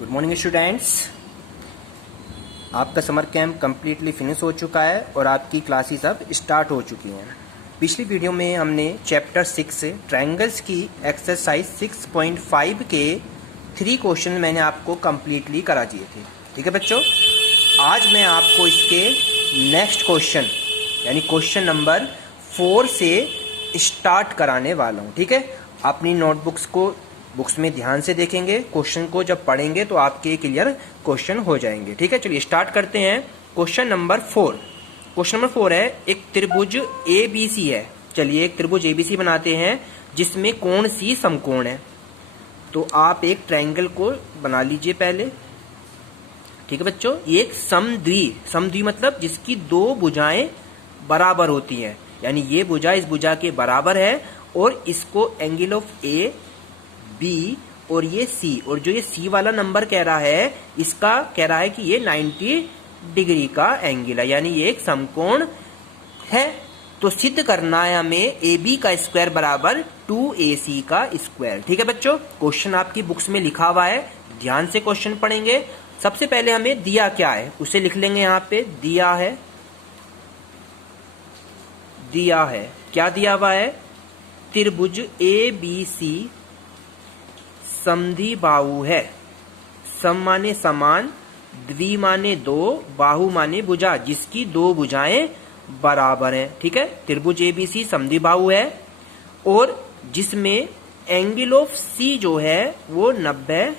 Good morning students. आपका summer camp completely finish हो चुका है और आपकी क्लासेस अब स्टार्ट हो चुकी हैं। पिछली वीडियो में हमने चैप्टर 6 ट्रायंगल्स की एक्सरसाइज 6.5 के 3 क्वेश्चन मैंने आपको कम्प्लीटली करा दिए थे। ठीक है बच्चों, आज मैं आपको इसके नेक्स्ट क्वेश्चन यानी क्वेश्चन नंबर 4 से स्टार्ट कराने वाला हूँ। ठीक है, अपनी नोटबुक्स को बुक्स में ध्यान से देखेंगे, क्वेश्चन को जब पढ़ेंगे तो आपके क्लियर क्वेश्चन हो जाएंगे। ठीक है, चलिए स्टार्ट करते हैं। Question number 4। क्वेश्चन नंबर 4 है, एक त्रिभुज ABC है। चलिए एक त्रिभुज ABC बनाते हैं जिसमें कोण C समकोण है। तो आप एक ट्रायंगल को बना लीजिए पहले। ठीक है बच्चों, ये एक समद्वि मतलब जिसकी दो भुजाएं बराबर होती हैं, यानी ये भुजा इस भुजा के बराबर है और इसको एंगल ऑफ A B और ये C, और जो ये C वाला नंबर कह रहा है, इसका कह रहा है कि ये 90 डिग्री का एंगल है, यानी ये एक समकोण है। तो सिद्ध करना है हमें AB का स्क्वायर बराबर 2AC का स्क्वायर। ठीक है बच्चों, क्वेश्चन आपकी बुक्स में लिखा हुआ है, ध्यान से क्वेश्चन पढ़ेंगे। सबसे पहले हमें दिया क्या है उसे लिख लेंगे। यहाँ पे दिया है क्या दिया हुआ है, त्रिभुज ABC समद्विबाहु है। सम माने समान, द्वि माने दो, बाहु माने भुजा जिसकी दो भुजाएं बराबर हैं। ठीक है, त्रिभुज ABC समद्विबाहु है और जिसमें एंगल ऑफ C जो है वो 90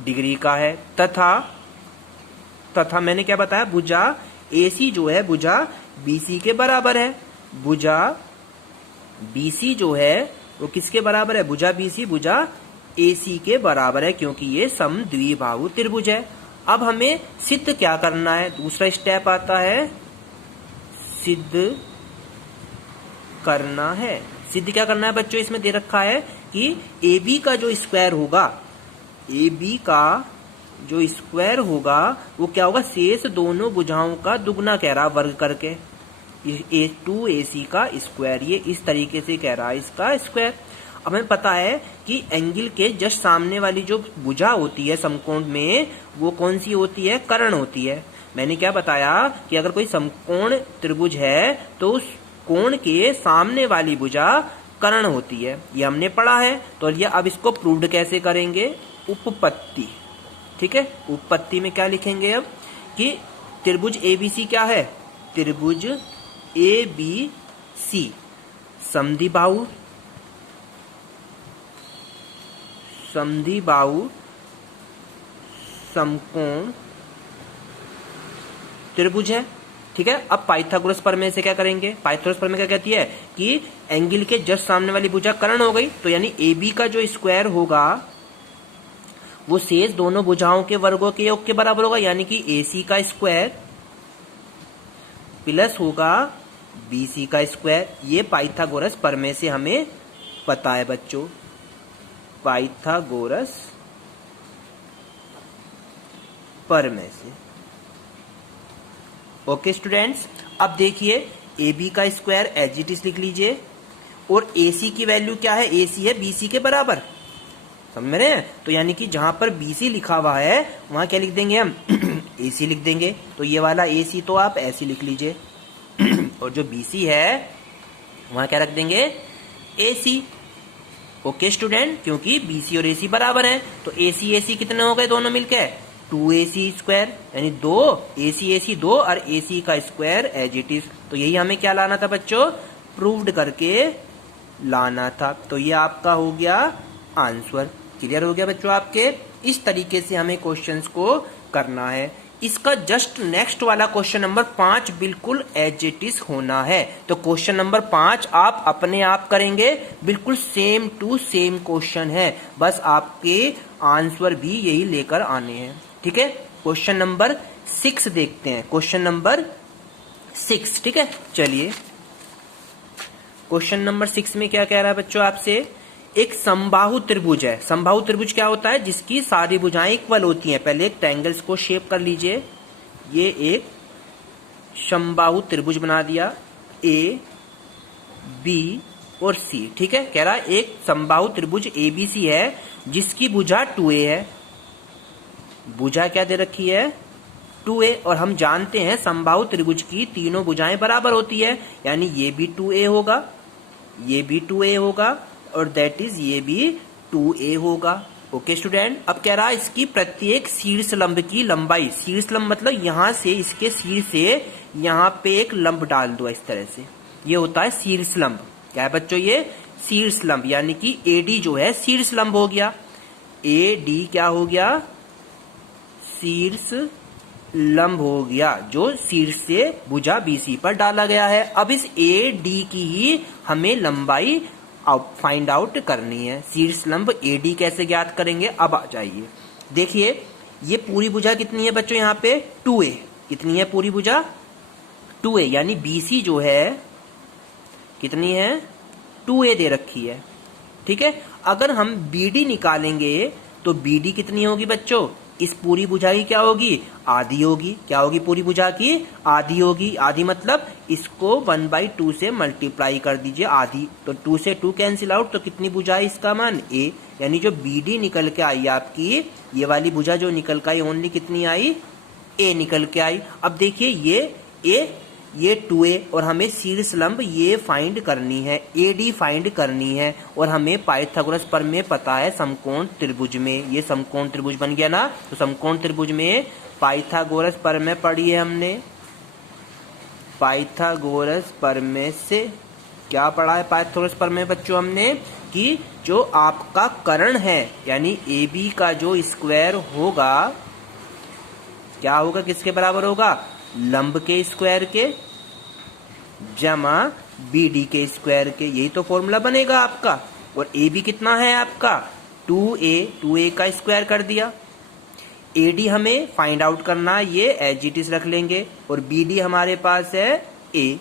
डिग्री का है। तथा मैंने क्या बताया, भुजा AC जो है भुजा BC के बराबर है। भुजा BC जो है वो किसके बराबर है, भुजा BC भुजा AC के बराबर है, क्योंकि ये समद्विबाहु त्रिभुज है। अब हमें सिद्ध क्या करना है, दूसरा स्टेप आता है सिद्ध करना है। सिद्ध क्या करना है बच्चों, इसमें दे रखा है कि AB का जो स्क्वायर होगा, AB का जो स्क्वायर होगा वो क्या होगा, शेष दोनों भुजाओं का दुगना कह रहा वर्ग करके। 2AC का स्क्वायर, ये इस तरीके से कह रहा है इसका स्क्वायर। अब हमें पता है कि एंगल के जस्ट सामने वाली जो भुजा होती है समकोण में, वो कौन सी होती है, कर्ण होती है। मैंने क्या बताया कि अगर कोई समकोण त्रिभुज है तो उस कोण के सामने वाली भुजा कर्ण होती है, ये हमने पढ़ा है। तो ये अब इसको प्रूव्ड कैसे करेंगे, उपपत्ति। ठीक है, उपपत्ति में क्या लिखेंगे अब कि त्रिभुज ABC क्या है, त्रिभुज ABC समद्विबाहु समकोण त्रिभुज है। ठीक है, अब पाइथागोरस प्रमेय से क्या करेंगे, पाइथागोरस प्रमेय क्या कहती है कि एंगल के जस्ट सामने वाली भुजा कर्ण हो गई, तो यानी AB का जो स्क्वायर होगा वो शेष दोनों भुजाओं के वर्गों के योग के बराबर होगा, यानी कि AC का स्क्वायर प्लस होगा BC का स्क्वायर। ये पाइथागोरस प्रमेय से हमें पता है बच्चों, पाइथागोरस प्रमेय से। ओके स्टूडेंट्स, अब देखिए AB का स्क्वायर एज इट इज लिख लीजिए और AC की वैल्यू क्या है, AC है BC के बराबर, समझ रहे हैं। तो यानी कि जहां पर BC लिखा हुआ है वहां क्या लिख देंगे हम AC लिख देंगे। तो ये वाला AC तो आप ऐसे लिख लीजिए और जो BC है वहां क्या रख देंगे, AC। ओके स्टूडेंट, क्योंकि BC और AC बराबर हैं, तो AC कितने हो गए दोनों मिलकर 2AC स्क्वायर, यानी 2 AC 2 और AC का स्क्वायर एज इट इज। तो यही हमें क्या लाना था बच्चों, प्रूव्ड करके लाना था। तो ये आपका हो गया आंसर। क्लियर हो गया बच्चों आपके। इस तरीके से हमें क्वेश्चंस को करना है। इसका जस्ट नेक्स्ट वाला क्वेश्चन नंबर 5 बिल्कुल एज इट इज होना है। तो क्वेश्चन नंबर 5 आप अपने आप करेंगे, बिल्कुल सेम टू सेम क्वेश्चन है, बस आपके आंसर भी यही लेकर आने हैं। ठीक है, क्वेश्चन नंबर 6 देखते हैं। क्वेश्चन नंबर 6, ठीक है, चलिए क्वेश्चन नंबर 6 में क्या कह रहा है बच्चों आपसे, एक समबाहु त्रिभुज है। समबाहु त्रिभुज क्या होता है, जिसकी सारी भुजाएं इक्वल होती हैं। पहले एक ट्रायंगल्स को शेप कर लीजिए, ये एक समबाहु त्रिभुज बना दिया, A B और C। ठीक है, कह रहा है एक समबाहु त्रिभुज ABC है जिसकी भुजा 2A है। भुजा क्या दे रखी है 2a, और हम जानते हैं समबाहु त्रिभुज की तीनों भुजाएं बराबर होती है, यानी ये भी 2a होगा, ये भी 2a होगा और दैट इज ये भी 2a होगा। ओके स्टूडेंट, अब कह रहा है इसकी प्रत्येक शीर्ष लंब की लंबाई, शीर्ष लंब मतलब यहां से इसके शीर्ष से यहां पे एक लंब डाल दो इस तरह से, ये होता है शीर्ष लंब। क्या है बच्चों, ये शीर्ष लंब, यानी कि AD जो है शीर्ष लंब हो गया, AD क्या हो गया, शीर्ष लंब हो गया, जो शीर्ष से भुजा BC पर डाला गया है। अब इस AD की ही हमें लंबाई फाइंड आउट करनी है। शीर्ष लंब AD कैसे ज्ञात करेंगे, अब आ जाइए देखिए, ये पूरी भुजा कितनी है बच्चों, यहाँ पे 2a, कितनी है पूरी भुजा 2a, यानी BC जो है कितनी है 2a दे रखी है। ठीक है, अगर हम BD निकालेंगे तो BD कितनी होगी बच्चों, इस पूरी भुजा की क्या होगी, आधी होगी। क्या होगी, पूरी भुजा की आधी होगी। आधी मतलब इसको 1/2 से मल्टीप्लाई कर दीजिए, आधी, तो 2 से 2 कैंसिल आउट, तो कितनी भुजा है इसका मान a, यानी जो BD निकल के आई आपकी, ये वाली भुजा जो निकल के आई ओनली कितनी आई, a निकल के आई। अब देखिए ये a, ये 2a, और हमें शीर्ष लंब ये फाइंड करनी है, AD फाइंड करनी है, और हमें पाइथागोरस प्रमेय पता है समकोण त्रिभुज में, ये समकोण त्रिभुज बन गया ना, तो समकोण त्रिभुज में पाइथागोरस प्रमेय पढ़ी है हमने। पाइथागोरस प्रमेय से क्या पढ़ा है, पाइथागोरस प्रमेय बच्चों हमने, कि जो आपका कर्ण है यानी AB का जो स्क्वायर होगा, क्या होगा, किसके बराबर होगा, लंब के स्क्वायर के जमा BD के स्क्वायर के, यही तो फॉर्मूला बनेगा आपका। और AB कितना है आपका 2a का स्क्वायर कर दिया। AD हमें फाइंड आउट करना, ये एज इट इज रख लेंगे, और BD हमारे पास है a,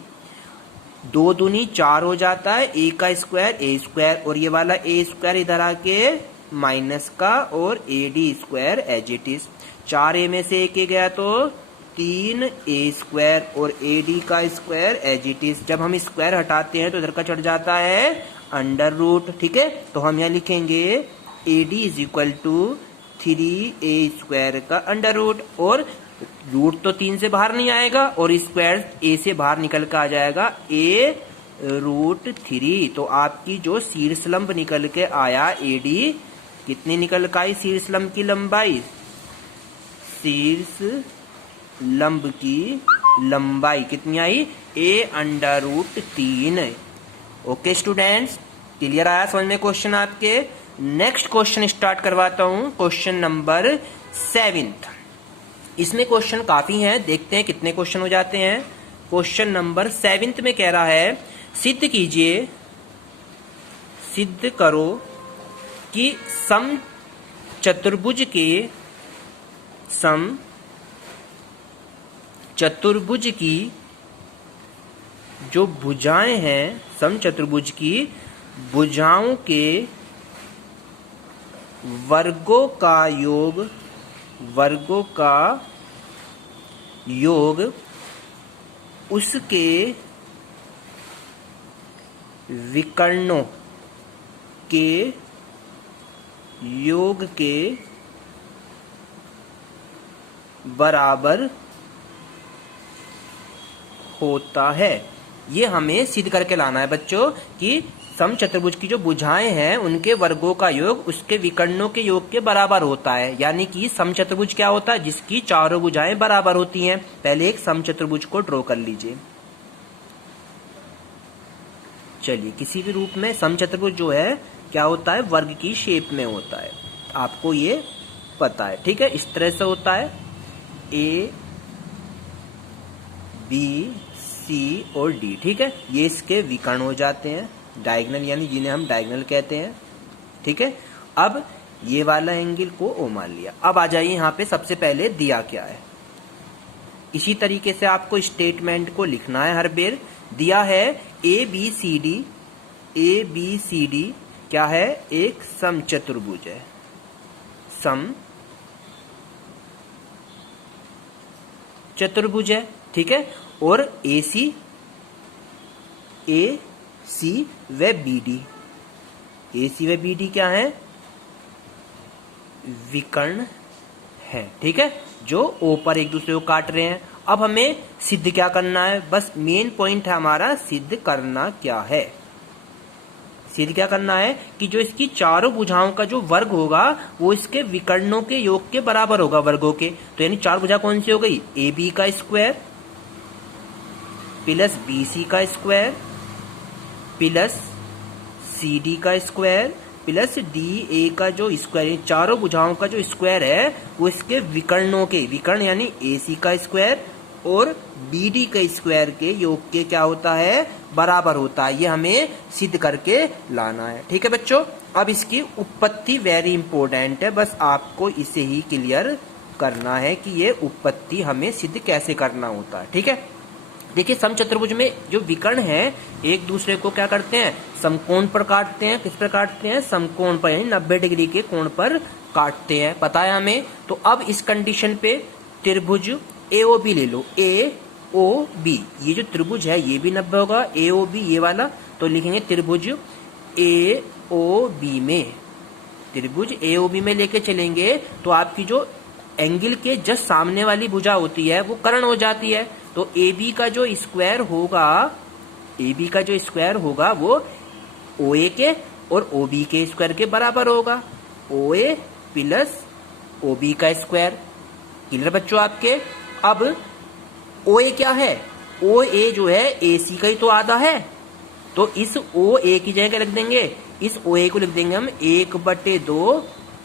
2 दूनी 4 हो जाता है, a का स्क्वायर a स्क्वायर, और ये वाला a स्क्वायर इधर आके माइनस का, और AD square as it is, 4a में से एक गया तो 3a स्क्वायर, और AD का स्क्वायर एज इट इज। जब हम स्क्वायर हटाते हैं तो इधर का चढ़ जाता है अंडर रूट। ठीक है, तो हम यहाँ लिखेंगे AD is equal to 3a square का अंडर रूट, और रूट तो 3 से बाहर नहीं आएगा, और स्क्वायर a से बाहर निकल कर आ जाएगा a√3। तो आपकी जो शीर्ष लंब निकल के आया AD, कितनी निकल के आई शीर्ष लंब की लंबाई, शीर्ष लंब की लंबाई कितनी आई, a√3। ओके स्टूडेंट्स, क्लियर आया समझ में क्वेश्चन आपके। नेक्स्ट क्वेश्चन स्टार्ट करवाता हूं, क्वेश्चन नंबर 7। इसमें क्वेश्चन काफी हैं, देखते हैं कितने क्वेश्चन हो जाते हैं। क्वेश्चन नंबर 7 में कह रहा है, सिद्ध कीजिए, सिद्ध करो कि सम चतुर्भुज की जो भुजाएं हैं, सम चतुर्भुज की भुजाओं के वर्गों का योग उसके विकर्णों के योग के बराबर होता है। ये हमें सिद्ध करके लाना है बच्चों कि समचतुर्भुज की जो भुजाएं हैं उनके वर्गों का योग उसके विकर्णों के योग के बराबर होता है। यानी कि समचतुर्भुज क्या होता है, जिसकी चारों भुजाएं बराबर होती हैं। पहले एक समचतुर्भुज को ड्रॉ कर लीजिए। चलिए, किसी भी रूप में समचतुर्भुज जो है क्या होता है, वर्ग की शेप में होता है, आपको ये पता है। ठीक है, इस तरह से होता है, A B C और D। ठीक है, ये इसके विकर्ण हो जाते हैं, डायगोनल, यानी जिन्हें हम डायगोनल कहते हैं। ठीक है, अब ये वाला एंगल को O मान लिया। अब आ जाइए यहाँ पे, सबसे पहले दिया क्या है, इसी तरीके से आपको स्टेटमेंट को लिखना है हर बेर। दिया है ABCD क्या है, एक समचतुर्भुज है, चतुर्भुज है। ठीक है, और AC व BD क्या है, विकर्ण हैं, ठीक है, जो ओ पर एक दूसरे को काट रहे हैं। अब हमें सिद्ध क्या करना है, बस मेन पॉइंट है हमारा सिद्ध करना क्या है। सिद्ध क्या करना है कि जो इसकी चारों भुजाओं का जो वर्ग होगा वो इसके विकर्णों के योग के बराबर होगा, वर्गों के। तो यानी चार भुजा कौन सी हो गई, ए बी का स्क्वायर प्लस बी सी का स्क्वायर प्लस सी डी का स्क्वायर प्लस डी ए का जो स्क्वायर, चारों भुजाओं का जो स्क्वायर है वो इसके विकर्णों के, विकर्ण यानी ए सी का स्क्वायर और बी डी के स्क्वायर के योग के क्या होता है, बराबर होता है। ये हमें सिद्ध करके लाना है, ठीक है बच्चों। अब इसकी उत्पत्ति वेरी इंपॉर्टेंट है, बस आपको इसे ही क्लियर करना है कि ये उत्पत्ति हमें सिद्ध कैसे करना होता है, ठीक है। देखिए समचतुर्भुज में जो विकर्ण है एक दूसरे को क्या करते हैं, समकोण पर काटते हैं। किस पर काटते हैं, समकोण पर, यानी 90 डिग्री के कोण पर काटते हैं, पता है हमें। तो अब इस कंडीशन पे त्रिभुज AOB ले लो, AOB, ये जो त्रिभुज है ये भी 90 होगा, AOB ये वाला, तो लिखेंगे त्रिभुज AOB में, त्रिभुज AOB में लेके चलेंगे तो आपकी जो एंगल के जस्ट सामने वाली भुजा होती है वो कर्ण हो जाती है। तो AB का जो स्क्वायर होगा, AB का जो स्क्वायर होगा वो OA के और OB के स्क्वायर के बराबर होगा, OA प्लस OB का स्क्वायर। क्लियर बच्चों आपके। अब OA क्या है, OA जो है AC का ही तो आधा है, तो इस OA की जगह क्या लिख देंगे, इस OA को लिख देंगे हम 1/2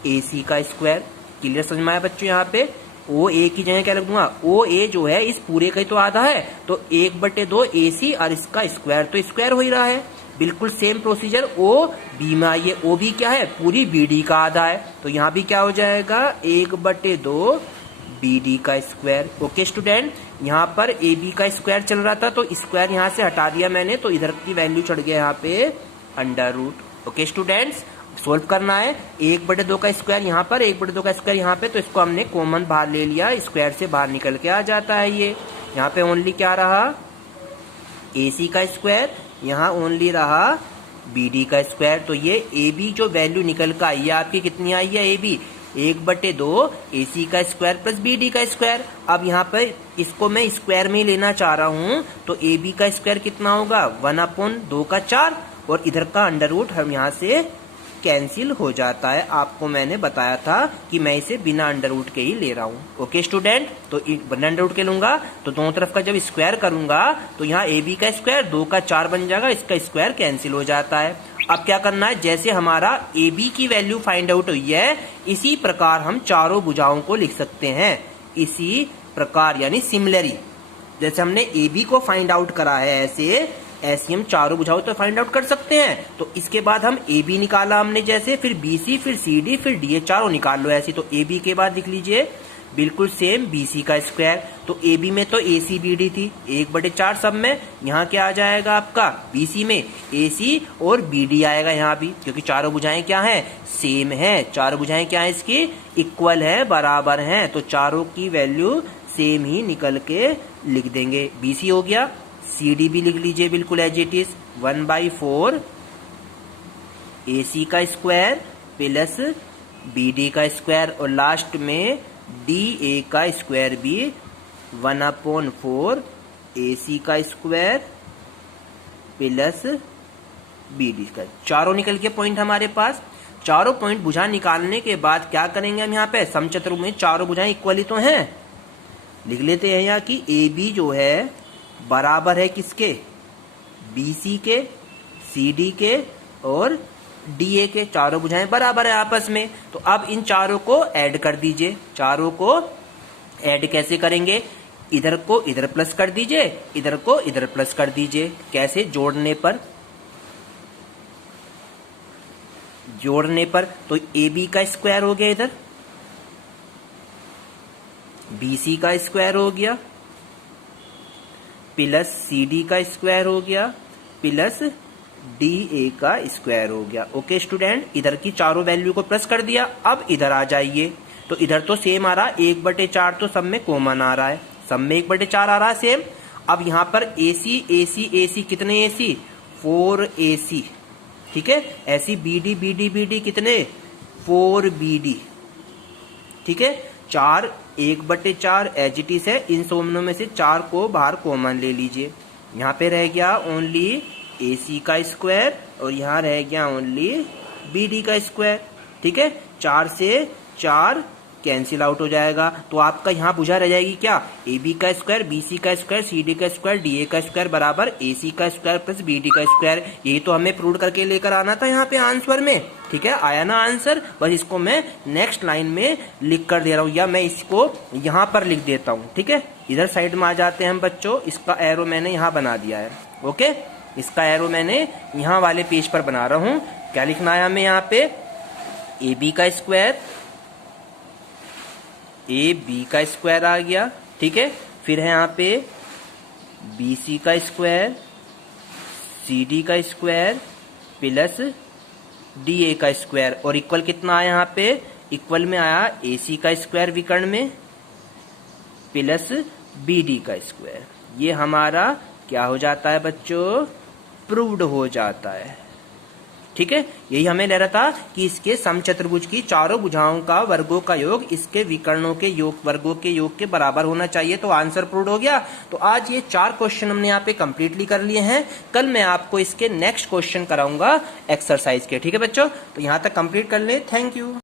AC का स्क्वायर। क्लियर समझ में आया बच्चों, यहाँ पे OA की जगह क्या लिख दूंगा, OA जो है इस पूरे का ही तो आधा है, तो 1/2 AC और इसका स्क्वायर, तो स्क्वायर हो ही रहा है। बिल्कुल सेम प्रोसीजर OB में आइए, OB क्या है, पूरी BD का आधा है, तो यहाँ भी क्या हो जाएगा 1/2 BD का स्क्वायर। ओके स्टूडेंट, यहाँ पर AB का स्क्वायर चल रहा था तो स्क्वायर यहाँ से हटा दिया मैंने, तो इधर की वैल्यू चढ़ गया यहाँ पे √। ओके स्टूडेंट्स, सोल्व करना है 1/2 का स्क्वायर यहाँ पर, 1/2 का स्क्वायर यहाँ पे, तो इसको हमने कॉमन बाहर ले लिया, स्क्वायर से बाहर निकल के आ जाता है ये। यहाँ पे ओनली क्या रहा, AC का स्क्वायर, यहाँ ओनली रहा BD का स्क्वायर। तो ये AB जो वैल्यू निकल कर आई है आपकी, कितनी आई है AB, 1/2 AC का स्क्वायर प्लस BD का स्क्वायर। अब यहाँ पर इसको मैं स्क्वायर में ही लेना चाह रहा हूँ, तो AB का स्क्वायर कितना होगा 1/2 का 4, और इधर का √ हम यहाँ से कैंसिल हो जाता है। आपको मैंने बताया था कि मैं इसे बिना √ के ही ले रहा हूँ। ओके स्टूडेंट, तो बिना √ के लूंगा तो दोनों तरफ का जब स्क्वायर करूंगा तो यहाँ AB का स्क्वायर 2 का 4 बन जाएगा, इसका स्क्वायर कैंसिल हो जाता है। अब क्या करना है, जैसे हमारा AB की वैल्यू फाइंड आउट हुई है इसी प्रकार हम चारों भुजाओं को लिख सकते हैं, इसी प्रकार यानी सिमिलरली जैसे हमने AB को फाइंड आउट करा है ऐसे हम चारों भुजाओं तो फाइंड आउट कर सकते हैं। तो इसके बाद हम AB निकाला हमने जैसे, फिर BC, फिर CD, फिर DA, चारों निकाल लो ऐसे। तो AB के बाद लिख लीजिए बिल्कुल सेम BC का स्क्वायर। तो AB में तो AC BD थी 1/4 सब में, यहाँ क्या आ जाएगा आपका BC में AC और BD आएगा यहाँ भी, क्योंकि चारों भुजाएं क्या हैं, सेम है। चारों भुजाएं क्या है इसकी, इक्वल है, बराबर हैं, तो चारों की वैल्यू सेम ही निकल के लिख देंगे। BC हो गया, CD भी लिख लीजिए बिल्कुल एज इट इज 1/4 AC का स्क्वायर प्लस BD का स्क्वायर, और लास्ट में DA का स्क्वायर भी 1/4 AC का स्क्वायर प्लस BD का। चारों निकल के पॉइंट हमारे पास। चारों पॉइंट भुजा निकालने के बाद क्या करेंगे हम, यहाँ पे समचतुर्भुज में चारों भुजाएं इक्वल ही तो हैं, लिख लेते हैं यहाँ की AB जो है बराबर है किसके, BC के, CD के और DA के, चारों भुजाएं बराबर है आपस में। तो अब इन चारों को ऐड कर दीजिए। चारों को ऐड कैसे करेंगे, इधर को इधर प्लस कर दीजिए, इधर को इधर प्लस कर दीजिए। कैसे, जोड़ने पर, जोड़ने पर तो AB का स्क्वायर हो गया, इधर BC का स्क्वायर हो गया प्लस CD का स्क्वायर हो गया प्लस DA का स्क्वायर हो गया। ओके स्टूडेंट, इधर की चारों वैल्यू को प्लस कर दिया। अब इधर आ जाइए, तो इधर तो सेम आ रहा है 1/4, तो सब में कॉमन आ रहा है, सब में 1/4 आ रहा है सेम। अब यहाँ पर AC कितने AC, 4 AC, ठीक है। ऐसी BD कितने, 4 BD, ठीक है। 4 1/4 एज इट इज है, इन दोनों में से 4 को बाहर कॉमन ले लीजिए। यहाँ पे रह गया ओनली AC का स्क्वायर और यहाँ रह गया ओनली BD का स्क्वायर, ठीक है। 4 से 4 कैंसिल आउट हो जाएगा, तो आपका यहाँ बुझा रह जाएगी क्या, AB का स्क्वायर, BC का स्क्वायर, CD का स्क्वायर, DA का स्क्वायर बराबर AC का स्क्वायर प्लस BD का स्क्वायर। यही तो हमें प्रूव करके लेकर आना था यहाँ पे आंसर में, ठीक है। आया ना आंसर, बस इसको मैं नेक्स्ट लाइन में लिख कर दे रहा हूँ, या मैं इसको यहाँ पर लिख देता हूँ, ठीक है। इधर साइड में आ जाते हैं हम बच्चों, इसका एरो मैंने यहाँ बना दिया है, ओके। इसका एरो मैंने यहाँ वाले पेज पर बना रहा हूँ। क्या लिखना है हमें यहाँ पे, AB का स्क्वायर, AB का स्क्वायर आ गया, ठीक है। फिर है यहाँ पे BC का स्क्वायर, CD का स्क्वायर प्लस DA का स्क्वायर, और इक्वल कितना आया यहाँ पे, इक्वल में आया AC का स्क्वायर विकर्ण में प्लस BD का स्क्वायर। ये हमारा क्या हो जाता है बच्चों, प्रूव्ड हो जाता है, ठीक है। यही हमें ले रहा था कि इसके समचतुर्भुज की चारों भुजाओं का वर्गों का योग इसके विकर्णों के योग वर्गों के योग के बराबर होना चाहिए, तो आंसर प्रूव्ड हो गया। तो आज ये 4 क्वेश्चन हमने यहाँ पे कंप्लीटली कर लिए हैं। कल मैं आपको इसके नेक्स्ट क्वेश्चन कराऊंगा एक्सरसाइज के, ठीक है बच्चों। तो यहाँ तक कंप्लीट कर ले, थैंक यू।